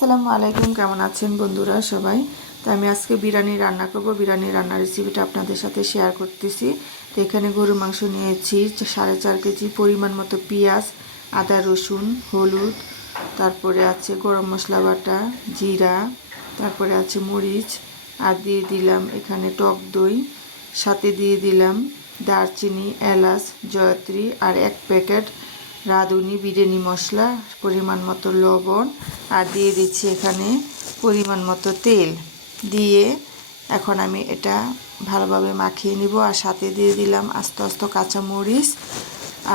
আসসালামু আলাইকুম, কেমন আছেন বন্ধুরা সবাই? তো আমি আজকে বিরিয়ানি রান্না করব। বিরিয়ানি রান্নার রেসিপিটা আপনাদের সাথে শেয়ার করতেছি। তো এখানে গরু মাংস নিয়েছি 4.5 কেজি, পরিমাণ মতো পেঁয়াজ, আদা, রসুন, হলুদ, তারপরে আছে গরম মশলা বাটা, জিরা, তারপরে আছে মরিচ, আর দিয়ে দিলাম এখানে টক দই, সাথে দিয়ে দিলাম দারচিনি, এলাচ, জয়ত্রী আর 1 প্যাকেট রাঁধুনি বিরিয়ানি মশলা, পরিমাণ মতো লবণ, আর দিয়ে দিচ্ছি এখানে পরিমাণ মতো তেল। দিয়ে এখন আমি এটা ভালোভাবে মাখিয়ে নিব। আর সাথে দিয়ে দিলাম আস্ত আস্ত কাঁচামরিচ,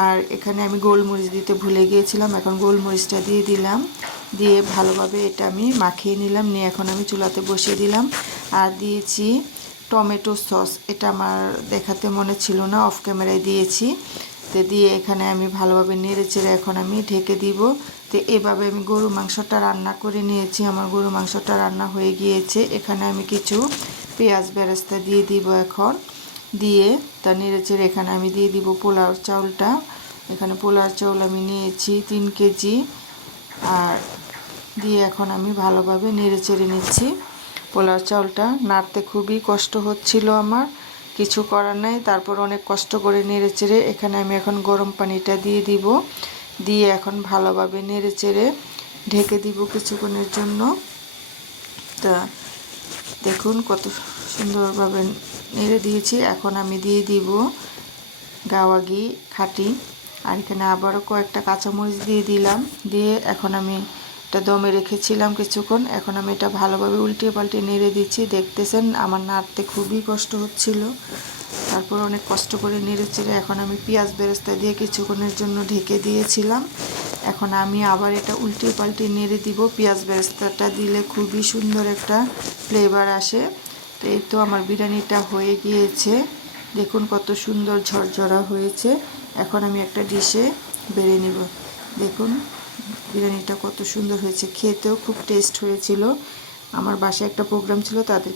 আর এখানে আমি গোলমরিচ দিতে ভুলে গিয়েছিলাম, এখন গোলমরিচটা দিয়ে দিলাম। দিয়ে ভালোভাবে এটা আমি মাখিয়ে নিলাম। নিয়ে এখন আমি চুলাতে বসিয়ে দিলাম। আর দিয়েছি টমেটো সস, এটা আমার দেখাতে মনে ছিল না, অফ ক্যামেরায় দিয়েছি। তো দিয়ে এখানে আমি ভালোভাবে নেড়ে চেড়ে এখন আমি ঢেকে দিব। তো এভাবে আমি গরু মাংসটা রান্না করে নিয়েছি। আমার গরু মাংসটা রান্না হয়ে গিয়েছে। এখানে আমি কিছু পেঁয়াজ বেরেস্তা দিয়ে দিব এখন। দিয়ে তা নেড়ে চেড়ে এখানে আমি দিয়ে দিব পোলাও চাউলটা। এখানে পোলাও চাউল আমি নিয়েছি 3 কেজি। আর দিয়ে এখন আমি ভালোভাবে নেড়ে চেড়ে নিচ্ছি। পোলাও চাউলটা নাড়তে খুবই কষ্ট হচ্ছিল আমার, কিছু করার নাই। তারপর অনেক কষ্ট করে নেড়ে চেড়ে এখানে আমি এখন গরম পানিটা দিয়ে দিব। দিয়ে এখন ভালোভাবে নেড়ে চেড়ে ঢেকে দিব কিছুক্ষণের জন্য। তা দেখুন কত সুন্দরভাবে নেড়ে দিয়েছি। এখন আমি দিয়ে দিব গাওয়া ঘি খাঁটি, আর এখানে আবারও কয়েকটা কাঁচামরিচ দিয়ে দিলাম। দিয়ে এখন আমি এটা দমে রেখেছিলাম কিছুক্ষণ। এখন আমি এটা ভালোভাবে উল্টে পাল্টে নেড়ে দিচ্ছি। দেখতেছেন আমার নাড়তে খুবই কষ্ট হচ্ছিল, তারপর অনেক কষ্ট করে নেড়ে চেড়ে এখন আমি পেঁয়াজ বেরেস্তা দিয়ে কিছুক্ষণের জন্য ঢেকে দিয়েছিলাম। এখন আমি আবার এটা উল্টে পাল্টে নেড়ে দিব। পেঁয়াজ বেরেস্তাটা দিলে খুবই সুন্দর একটা ফ্লেভার আসে। তো এই তো আমার বিরিয়ানিটা হয়ে গিয়েছে। দেখুন কত সুন্দর ঝরঝরা হয়েছে। এখন আমি একটা ডিশে বেড়ে নিব। দেখুন বিরিয়ানিটা কত সুন্দর হয়েছে, খেতেও খুব টেস্ট হয়েছিল। আমার বাসায় একটা প্রোগ্রাম ছিল, তাদের